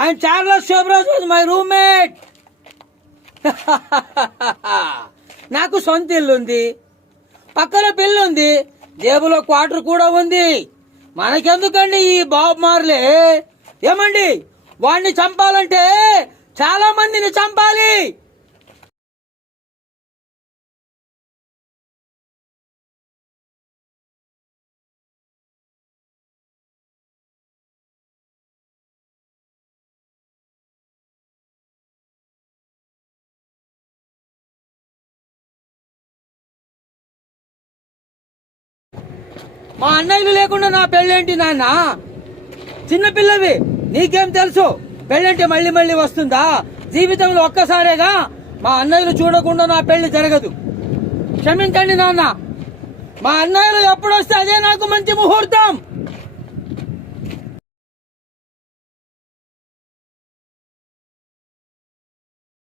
ఆయన Charles Shobharaj was my roommate. నాకు సొంత ఇల్లు ఉంది, పక్కన పిల్లి ఉంది, జేబులో క్వార్టర్ కూడా ఉంది. మనకెందుకండి ఈ బాబు మార్లే? ఏమండి, వాడిని చంపాలంటే చాలా మందిని చంపాలి. మా అన్నయ్యలు లేకుండా నా పెళ్ళేంటి నాన్న? చిన్నపిల్లవి, నీకేం తెలుసు పెళ్ళంటే మళ్ళీ మళ్ళీ వస్తుందా? జీవితంలో ఒక్కసారేగా. మా అన్నయ్యలు చూడకుండా నా పెళ్లి జరగదు. క్షమించండి నాన్న. మా అన్నయ్యలు ఎప్పుడొస్తే అదే నాకు మంచి ముహూర్తం.